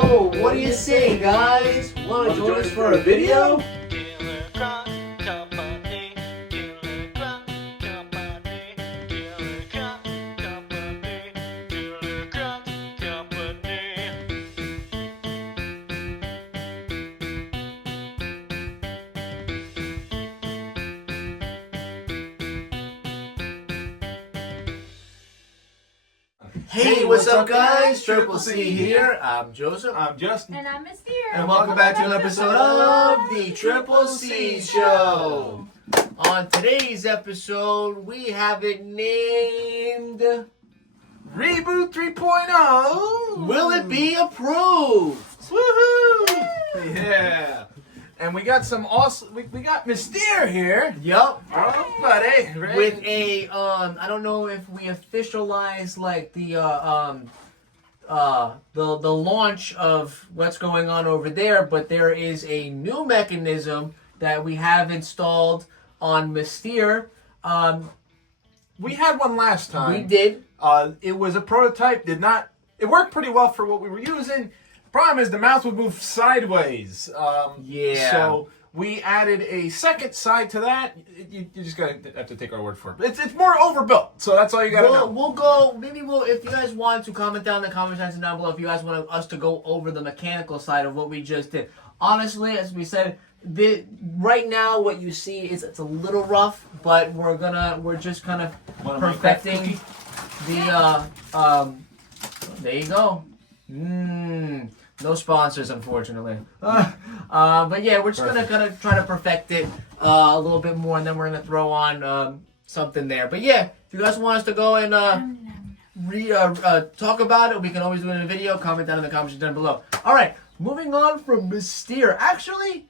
So, what do you say, guys? Want to join us for a video? Hey, what's up, guys? Triple C here. I'm Joseph. I'm Justin. And I'm Miss Deer. And welcome back to an episode of the Triple C Show. On today's episode, we have it named Reboot 3.0. Will It Be Approved? Woohoo! Yeah. And we got some awesome. We got Miss Deer here. Yup. Oh, buddy. Right? With a I don't know if we officialized like the launch of what's going on over there, but there is a new mechanism that we have installed on Mystere. We had one last time. We did. It was a prototype. It worked pretty well for what we were using. Problem is the mouse would move sideways. Yeah. So we added a second side to that. You just have to take our word for it. It's more overbuilt, so that's all you gotta know. We'll go. Maybe if you guys want to comment down in the comment section down below, if you guys want us to go over the mechanical side of what we just did. Honestly, as we said, right now what you see is it's a little rough, but we're just kind of perfecting the there you go. No sponsors, unfortunately. But yeah, we're just gonna try to perfect it a little bit more, and then we're gonna throw on something there. But yeah, if you guys want us to go and talk about it, we can always do it in a video. Comment down in the comments down below. All right, moving on from Mystere. Actually,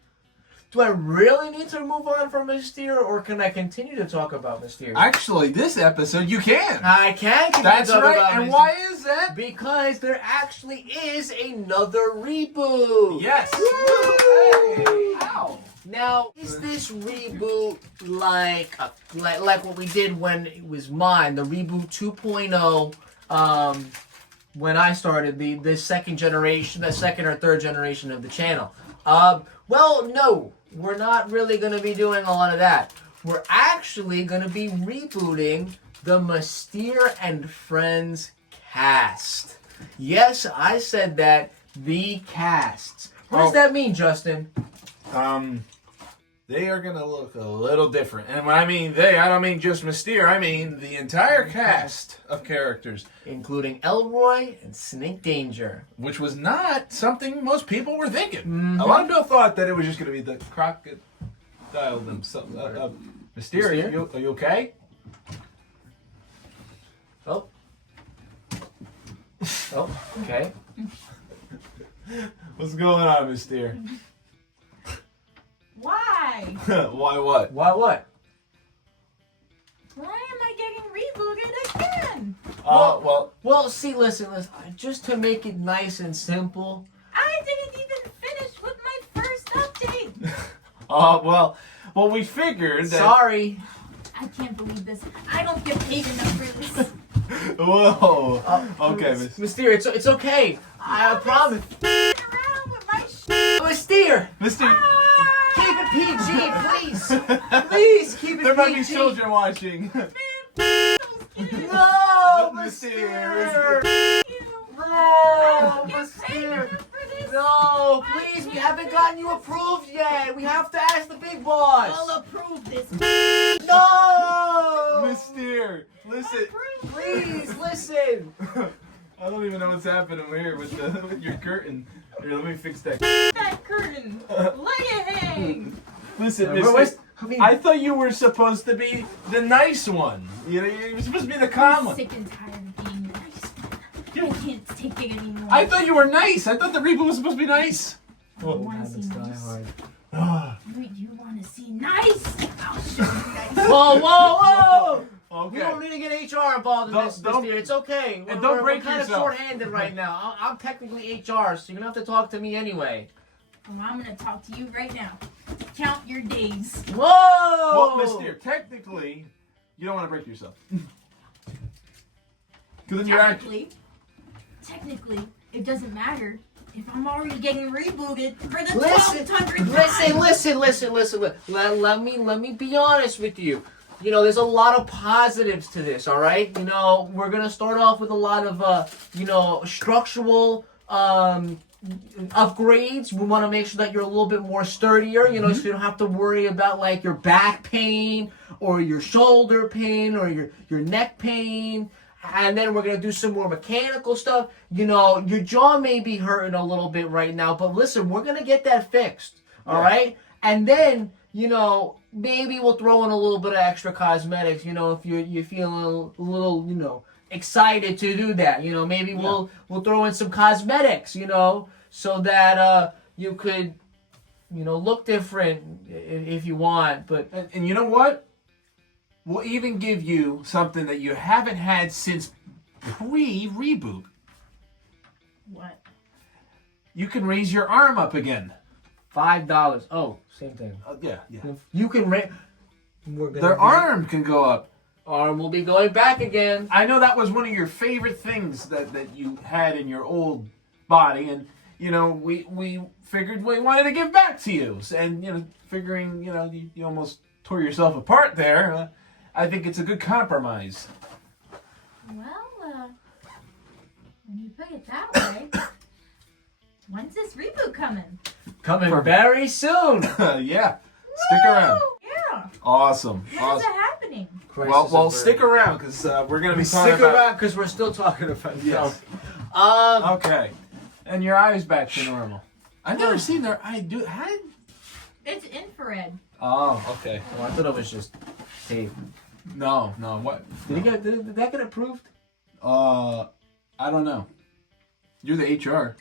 do I really need to move on from Mystere, or can I continue to talk about Mystere? Actually, this episode you can. I can continue That's to talk right. about And Mystere. why is that? Because there actually is another reboot. Yes. Woo! Hey. Ow. Now, is this reboot like what we did when it was mine, the Reboot 2.0, when I started the second generation, the second or third generation of the channel? Well, no, we're not really going to be doing a lot of that. We're actually going to be rebooting the Mystere and Friends cast. Yes, I said that, the casts. What does that mean, Justin? They are gonna look a little different, and when I mean they, I don't mean just Mystere. I mean the entire cast of characters, Including Elroy and Snake Danger. which was not something most people were thinking. Mm-hmm. A lot of people thought that it was just gonna be the crocodile themselves. Mystere, are you okay? Oh. Oh, okay. What's going on, Mystere? Why? Why what? Why what? Why am I getting rebooted again? Well, see, listen, just to make it nice and simple. I didn't even finish with my first update. Well, we figured that. Sorry. I can't believe this. I don't get paid enough for this. Whoa. Okay, Mystere, it's okay. I promise. Around with my Mystere, Mystere. keep it PG, please. Please keep it There might be PG. children watching. No, Mystere. No, Mystere. No, please, we haven't gotten you approved yet. We have to ask the big boss. I'll approve this. No! Mystere, listen. Please, listen. I don't even know what's happening here with your curtain. Here, let me fix that. That curtain. Let it hang. Listen, Wait, I thought you were supposed to be the nice one. You know, you were supposed to be the calm I'm one. sick and tired of being nice. I can't take it anymore. I thought you were nice. I thought the reboot was supposed to be nice. You want to see nice? Ah, Wait, you want to see nice? I'll show you nice. Whoa! okay. We don't need to get HR involved in this, Don't- Mystere. It's okay. and don't break we're kind of yourself. short-handed right now. I'm technically HR, so you're gonna have to talk to me anyway. Well, I'm gonna talk to you right now. Count your days. Whoa! Well, Mystere, technically, you don't want to break yourself. Because then you're actually. Technically, it doesn't matter If I'm already getting rebooted for the Listen, 1200th time. let me be honest with you. You know, there's a lot of positives to this, all right? You know, we're going to start off with a lot of, you know, structural upgrades. We want to make sure that you're a little bit more sturdier, you know, so you don't have to worry about, like, your back pain or your shoulder pain or your neck pain. And then we're going to do some more mechanical stuff. You know, your jaw may be hurting a little bit right now, but listen, we're going to get that fixed, all right? And then, you know, maybe we'll throw in a little bit of extra cosmetics, you know, if you're feeling a little, you know, excited to do that. You know, maybe we'll throw in some cosmetics, you know, so that you could, you know, look different if you want. But and you know what? We'll even give you something that you haven't had since pre-reboot. What? You can raise your arm up again. $5. Oh, same thing. Yeah. You can Their arm can go up. Arm will be going back again. I know that was one of your favorite things that you had in your old body, and you know we figured we wanted to give back to you, and you know figuring you know you almost tore yourself apart there. I think it's a good compromise. Well, when you put it that way, when's this reboot coming? Coming very soon. Yeah, stick around. Yeah. Awesome. When's it happening? Well, stick around because we're gonna be talking Stick around because we're still talking about Yes. Okay. And your eyes back to normal. I've never seen their eye do. How did... It's infrared. Oh, okay. Oh, I thought it was just tape. No. What? Did that get approved? I don't know. You're the HR.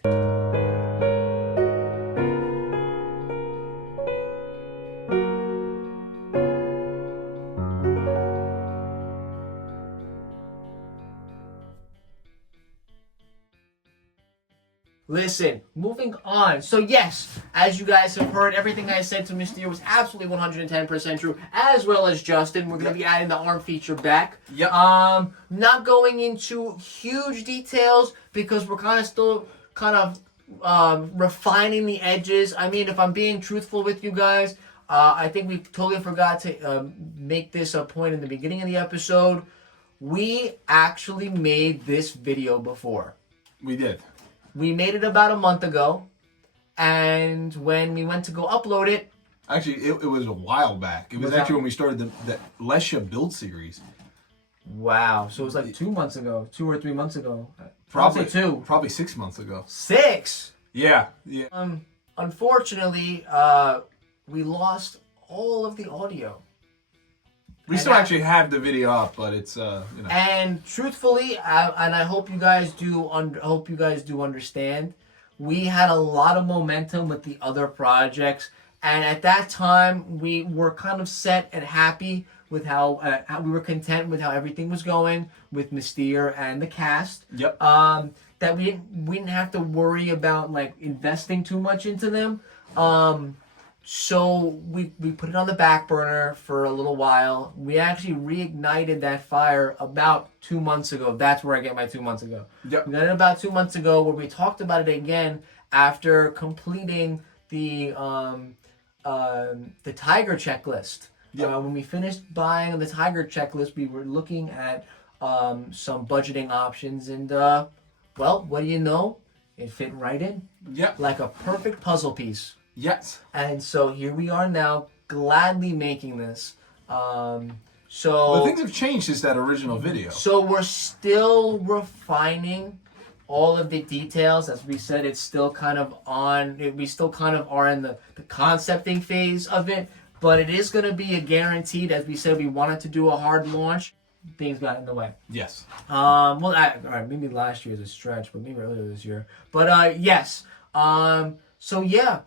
Listen, moving on. So yes, as you guys have heard, everything I said to Mr. was absolutely 110% true, as well as Justin. We're going to be adding the arm feature back. Yep. Not going into huge details because we're still refining the edges. I mean, if I'm being truthful with you guys, I think we totally forgot to make this a point in the beginning of the episode. We actually made this video before. We did. We made it about a month ago, and when we went to go upload it... Actually, it was a while back. It was actually when we started the Lesha build series. Wow. So it was like 2 months ago. 2 or 3 months ago. Probably 2. Probably 6 months ago. 6? Yeah. Unfortunately, we lost all of the audio. We still actually have the video up, but it's you know. And truthfully, I hope you guys do. Hope you guys do understand. We had a lot of momentum with the other projects, and at that time, we were kind of set and happy with how we were content with how everything was going with Mystere and the cast. Yep. That we didn't have to worry about like investing too much into them. So we put it on the back burner for a little while. We actually reignited that fire about 2 months ago. That's where I get my 2 months ago. Yep. We got it about 2 months ago where we talked about it again after completing the Tiger checklist. Yep. When we finished buying the Tiger checklist, we were looking at some budgeting options, and well, what do you know? It fit right in. Yep. Like a perfect puzzle piece. Yes. And so here we are now, gladly making this. But things have changed since that original video. So we're still refining all of the details. As we said, it's still kind of on. We still kind of are in the concepting phase of it. But it is going to be a guaranteed. As we said, we wanted to do a hard launch. Things got in the way. Yes. All right, maybe last year is a stretch, but maybe earlier this year. But yes. So yeah.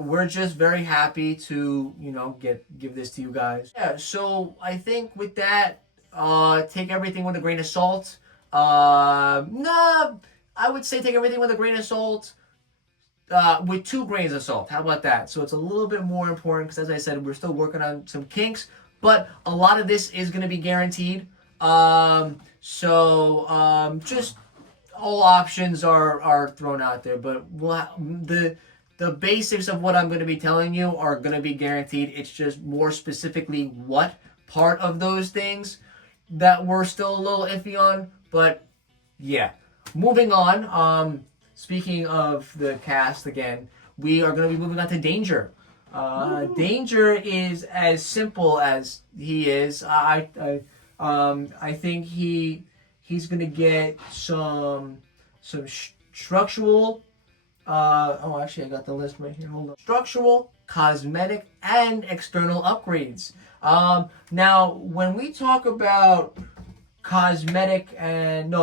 We're just very happy to, give this to you guys. Yeah, so I think with that, take everything with a grain of salt. I would say take everything with a grain of salt. With 2 grains of salt. How about that? So it's a little bit more important because, as I said, we're still working on some kinks, but a lot of this is going to be guaranteed. Just all options are thrown out there, but the basics of what I'm going to be telling you are going to be guaranteed. It's just more specifically what part of those things that we're still a little iffy on. But yeah, moving on. Speaking of the cast again, we are going to be moving on to Danger. Danger is as simple as he is. I think he's going to get some structural. Actually, I got the list right here. Hold on. Structural, cosmetic, and external upgrades. Now, when we talk about cosmetic and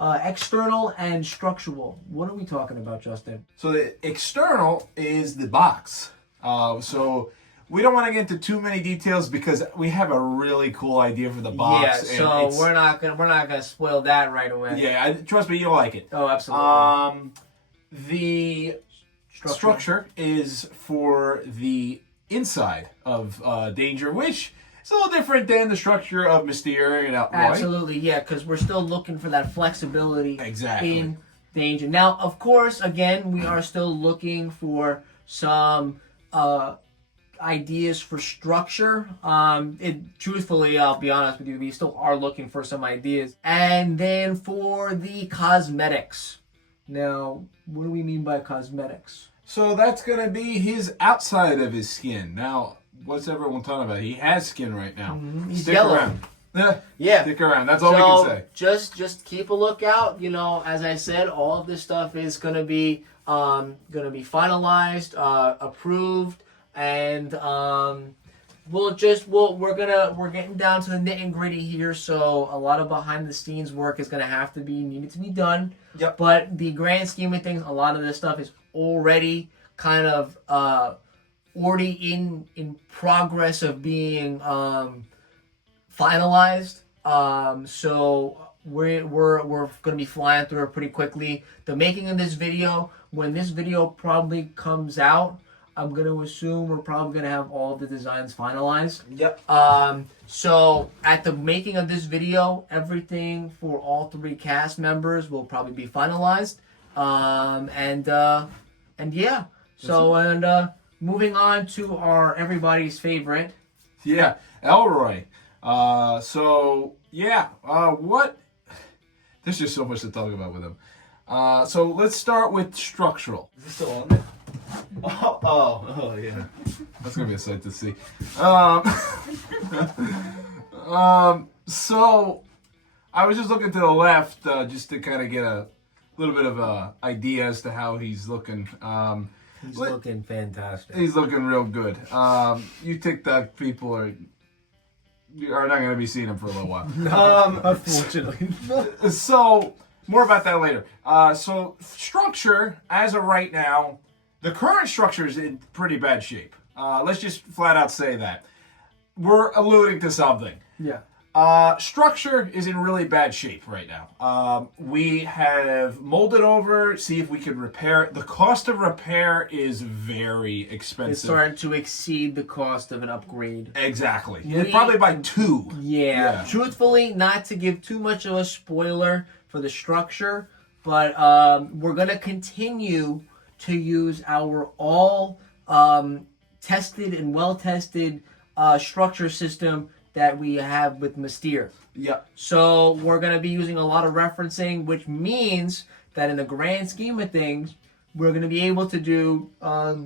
external and structural, what are we talking about, Justin? So the external is the box. So we don't want to get into too many details because we have a really cool idea for the box. Yeah, so we're not gonna spoil that right away. Yeah, trust me, you'll like it. Oh, absolutely. The structure is for the inside of Danger, which is a little different than the structure of Mystere and Roy. Absolutely, yeah, because we're still looking for that flexibility in Danger. Now, of course, again, we are still looking for some ideas for structure. Truthfully, I'll be honest with you, we still are looking for some ideas. And then for the cosmetics. Now, what do we mean by cosmetics? So that's going to be his outside of his skin. Now, what's everyone talking about? He has skin right now. Mm-hmm. He's Stick yellow. around. Yeah. Stick around. That's all we can say. Just keep a lookout. As I said, all of this stuff is going to be finalized, approved, and we're getting down to the nitty gritty here. So a lot of behind the scenes work is going to needed to be done. Yep. But the grand scheme of things, a lot of this stuff is already kind of already in progress of being finalized. So we're going to be flying through it pretty quickly. The making of this video, when this video probably comes out, I'm going to assume we're probably going to have all the designs finalized. Yep. So at the making of this video, everything for all 3 cast members will probably be finalized. And yeah. So, moving on to our everybody's favorite. Yeah, Elroy. There's just so much to talk about with him. So let's start with structural. Is this still on there? Oh, yeah. That's gonna be a sight to see. So I was just looking to the left, just to kind of get a little bit of a idea as to how he's looking. He's looking fantastic. He's looking real good. You TikTok people are not going to be seeing him for a little while. Unfortunately. So, more about that later. So, structure, as of right now, the current structure is in pretty bad shape. Let's just flat out say that. We're alluding to something. Yeah. Structure is in really bad shape right now. We have molded over, see if we can repair it. The cost of repair is very expensive. It's starting to exceed the cost of an upgrade. Exactly. Probably by 2. Yeah. Truthfully, not to give too much of a spoiler for the structure, but we're going to continue to use our all tested and well-tested structure system that we have with Mystere. Yep. So we're going to be using a lot of referencing, which means that in the grand scheme of things, we're going to be able to do a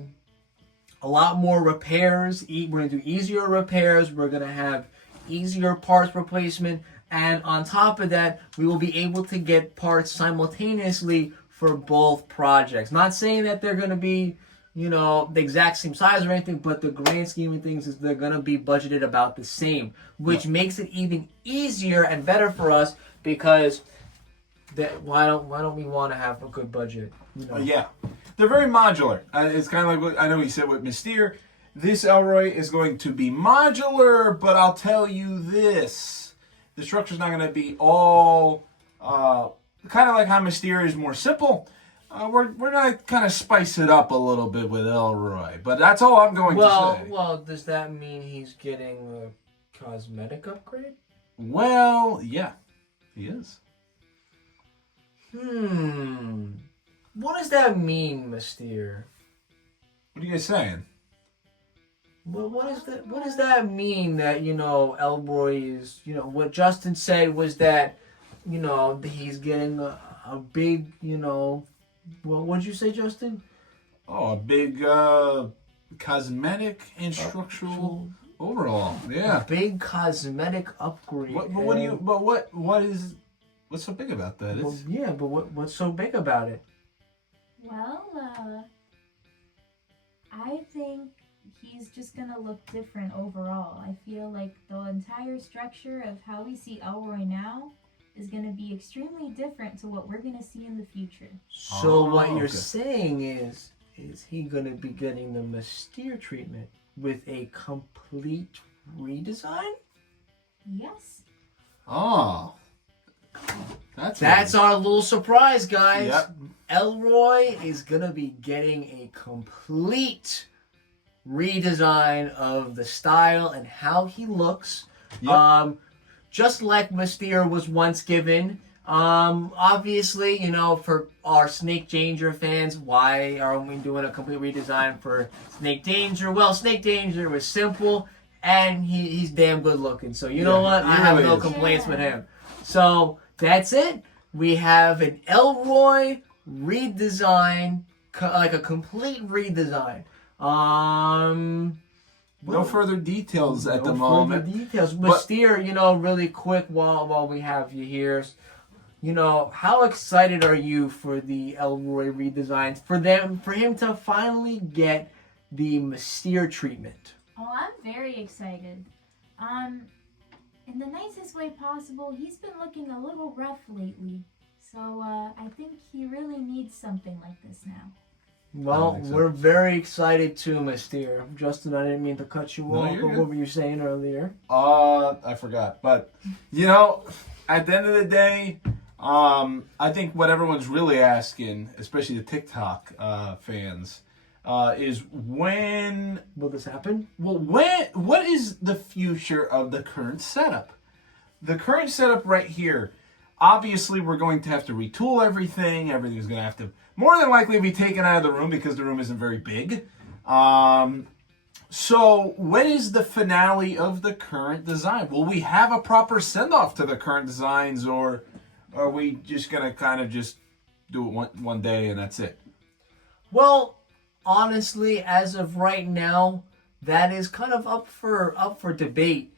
lot more repairs. We're going to do easier repairs. We're going to have easier parts replacement. And on top of that, we will be able to get parts simultaneously for both projects. Not saying that they're going to be the exact same size or anything, but the grand scheme of things is they're going to be budgeted about the same, which makes it even easier and better for us because why don't we want to have a good budget? Yeah. They're very modular. It's kind of like what I know he said with Mystere. This Elroy is going to be modular, but I'll tell you this. The structure's not going to be all kind of like how Mystere is more simple. We're going to kind of spice it up a little bit with Elroy, but that's all I'm going to say. Well, does that mean he's getting a cosmetic upgrade? Well, yeah, he is. What does that mean, Mystere? What are you guys saying? Well, what does that mean that, Elroy is, what Justin said was that, he's getting a big, well, what'd you say, Justin? Oh, a big cosmetic and structural overhaul. Yeah. A big cosmetic upgrade. What's so big about that? Well, yeah, but what's so big about it? Well, I think he's just gonna look different overall. I feel like the entire structure of how we see Elroy now is gonna be extremely different to what we're gonna see in the future. So what you're saying is he gonna be getting the Mystere treatment with a complete redesign? Yes. Oh. That's our little surprise, guys. Yep. Elroy is gonna be getting a complete redesign of the style and how he looks. Yep. Just like Mystere was once given. Obviously, for our Snake Danger fans, why aren't we doing a complete redesign for Snake Danger? Well, Snake Danger was simple, and he's damn good looking. So you know what? I have no complaints with him. So that's it. We have an Elroy redesign, like a complete redesign. No further details at the moment. No further details. Mystere, really quick while we have you here. How excited are you for the Elroy redesigns? For him to finally get the Mystere treatment. Oh, I'm very excited. In the nicest way possible, he's been looking a little rough lately. So, I think he really needs something like this now. Well, we're very excited too, Mystere. Justin, I didn't mean to cut you off, but what were you saying earlier? I forgot. But, at the end of the day, I think what everyone's really asking, especially the TikTok fans, is when will this happen? Well, what is the future of the current setup? The current setup right here, obviously we're going to have to retool everything. Everything's going to have to more than likely be taken out of the room because the room isn't very big. So when is the finale of the current design? Will we have a proper send-off to the current designs, or are we just going to kind of just do it one day and that's it? Well, honestly, as of right now, that is kind of up for debate.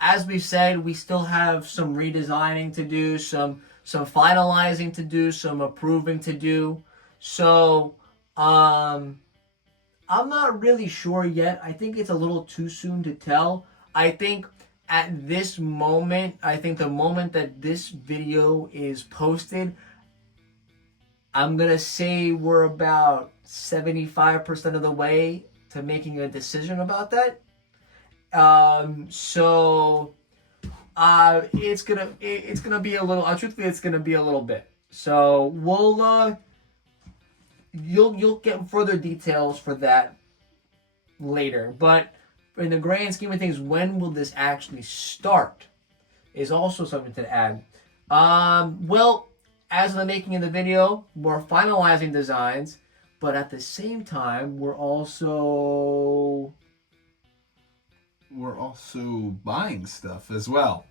As we said, we still have some redesigning to do, some finalizing to do, some approving to do. So, I'm not really sure yet. I think it's a little too soon to tell. I think at this moment, the moment that this video is posted, I'm going to say we're about 75% of the way to making a decision about that. So it's gonna be a little. Truthfully, it's gonna be a little bit. So we'll you'll get further details for that later. But in the grand scheme of things, when will this actually start? Is also something to add. Well, as of the making of the video, we're finalizing designs, but at the same time, we're also buying stuff as well.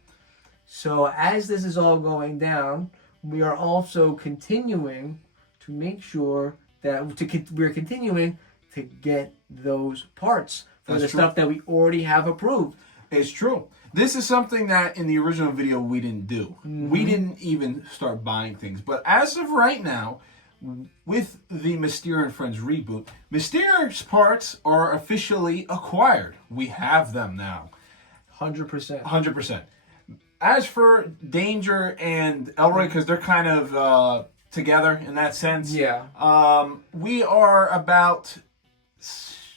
So as this is all going down, we are also continuing to make sure that we're continuing to get those parts for the stuff that we already have approved. It's true. This is something that in the original video we didn't do. Mm-hmm. We didn't even start buying things. But as of right now, with the Mystere and Friends reboot, Mystere's parts are officially acquired. We have them now. 100%. 100%. As for Danger and Elroy, because they're kind of together in that sense. Yeah. We are about...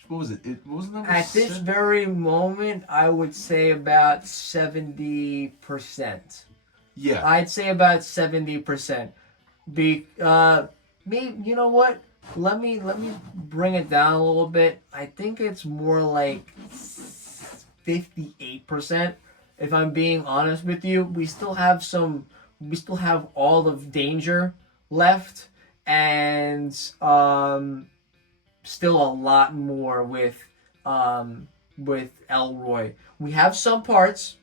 What was it? What was the number? At this very moment, I would say about 70%. Yeah. I'd say about 70%. You know what? Let me bring it down a little bit. I think it's more like 58%. If I'm being honest with you, we still have some we still have all of Danger left, and still a lot more with Elroy. We have some parts,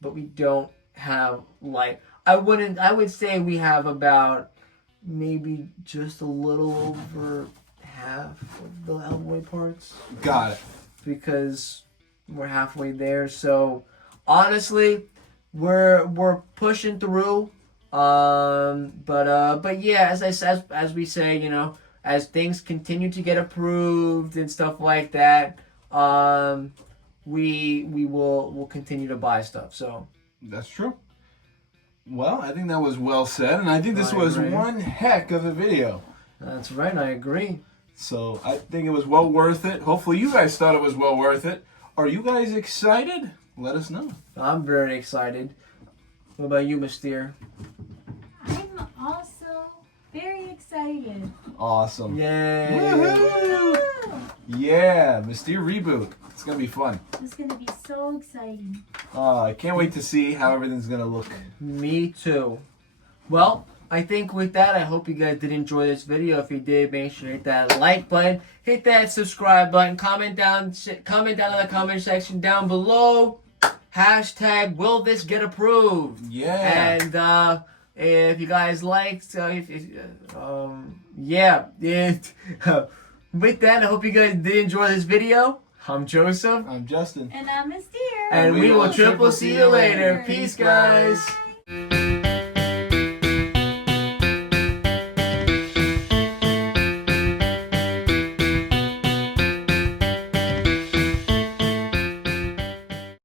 but we don't have like I would say we have about maybe just a little over half of the Elroy parts. Got it. Because we're halfway there. So honestly, we're pushing through. But yeah, as we say, you know, as things continue to get approved and stuff like that, we'll continue to buy stuff. So that's true. Well, I think that was well said, and I think this was one heck of a video. That's right, I agree. So I think it was well worth it. Hopefully you guys thought it was well worth it. Are you guys excited? Let us know. I'm very excited. What about you, Mystere? I'm also very excited. Awesome. Yay! Woohoo! Yeah, Mystere Reboot. It's going to be fun. It's going to be so exciting. I can't wait to see how everything's going to look. Me too. Well, I think with that, I hope you guys did enjoy this video. If you did, make sure to hit that like button, hit that subscribe button, comment down in the comment section down below. Hashtag will this get approved? Yeah. And if you guys liked, with that, I hope you guys did enjoy this video. I'm Joseph. I'm Justin. And I'm Mystere. And we will triple see you later. Peace, guys. Bye.